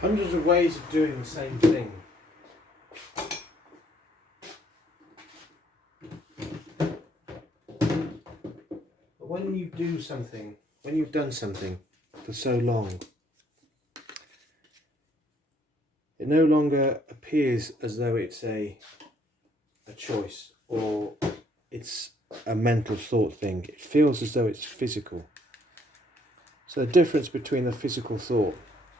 hundreds of ways of doing the same thing. But when you do something, when you've done something for so long, it no longer appears as though it's a choice or it's a mental thought thing. It feels as though it's physical. So the difference between the physical thought,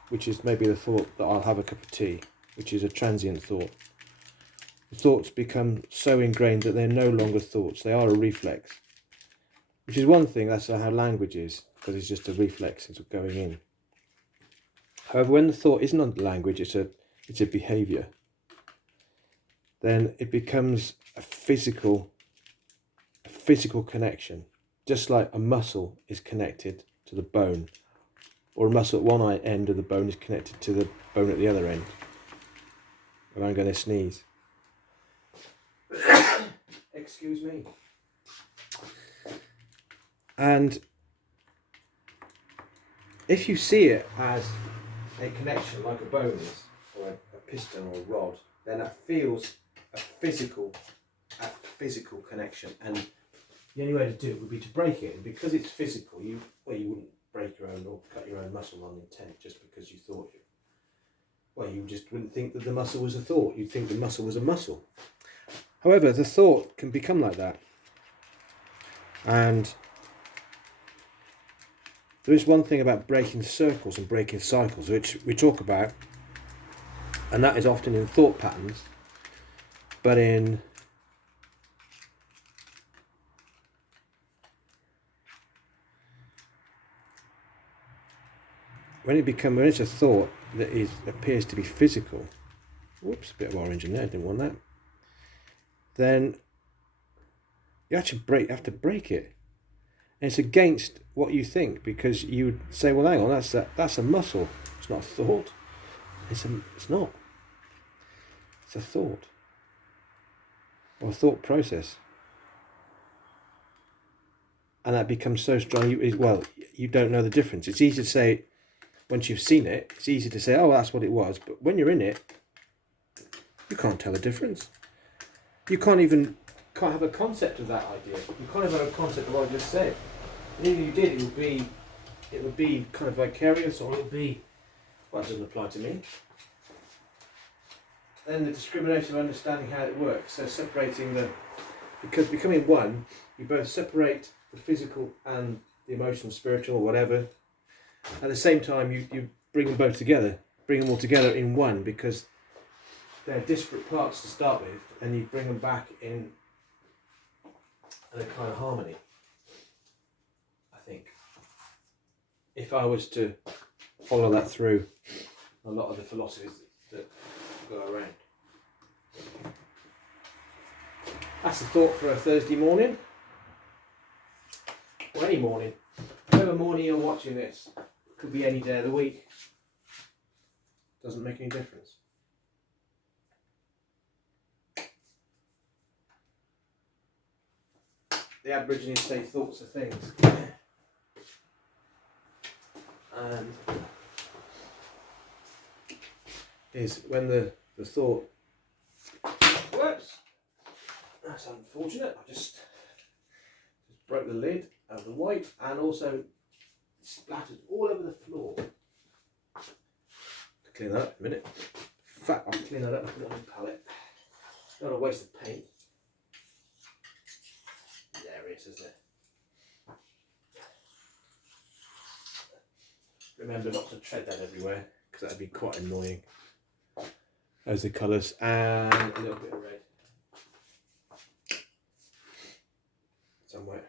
which is maybe the thought that I'll have a cup of tea, which is a transient thought, the thoughts become so ingrained that they're no longer thoughts, they are a reflex. Which is one thing, that's how language is, because it's just a reflex into going in. However, when the thought isn't on language, it's a behaviour, then it becomes a physical connection, just like a muscle is connected to the bone, or a muscle at one end of the bone is connected to the bone at the other end. And I'm going to sneeze. Excuse me. And if you see it as a connection like a bone is, or a piston or a rod, then that feels a physical connection. And the only way to do it would be to break it. And because it's physical, you wouldn't break your own or cut your own muscle on intent just because you thought you. Well, you just wouldn't think that the muscle was a thought. You'd think the muscle was a muscle. However, the thought can become like that. And there is one thing about breaking circles and breaking cycles, which we talk about, and that is often in thought patterns, but when it's a thought that appears to be physical, whoops, a bit of orange in there, I didn't want that, then you actually have to break it. And it's against what you think, because you would say, well, hang on, that's a muscle, it's not a thought. It's not. It's a thought. Or a thought process. And that becomes so strong, you don't know the difference. It's easy to say, once you've seen it, it's easy to say, oh, that's what it was. But when you're in it, you can't tell the difference. You can't have a concept of that idea. You can't even have a concept of what I just said. And even if you did, it would be kind of vicarious, or it would be, well, it doesn't apply to me. Then the discrimination of understanding how it works. So because becoming one, you both separate the physical and the emotional, spiritual, or whatever. At the same time, you bring them both together, bring them all together in one, because they're disparate parts to start with, and you bring them back in a kind of harmony, I think. If I was to follow that through a lot of the philosophies that go around. That's a thought for a Thursday morning, or any morning. Whatever morning you're watching this, could be any day of the week. Doesn't make any difference. The Aborigines say thoughts are things. And is when the thought, whoops, that's unfortunate, I just broke the lid of the white, and also splattered all over the floor. Clean that up in a minute. In fact, I'll clean that up and put it on the palette. Don't want to waste the paint. There it is, isn't it? Remember not to tread that everywhere, because that'd be quite annoying. There's the colours, and a little bit of red. Somewhere.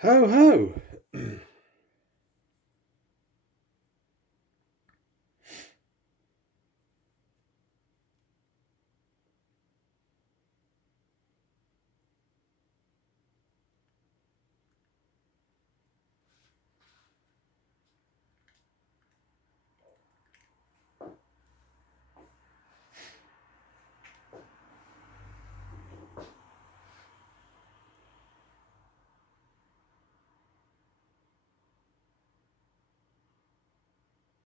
Ho ho!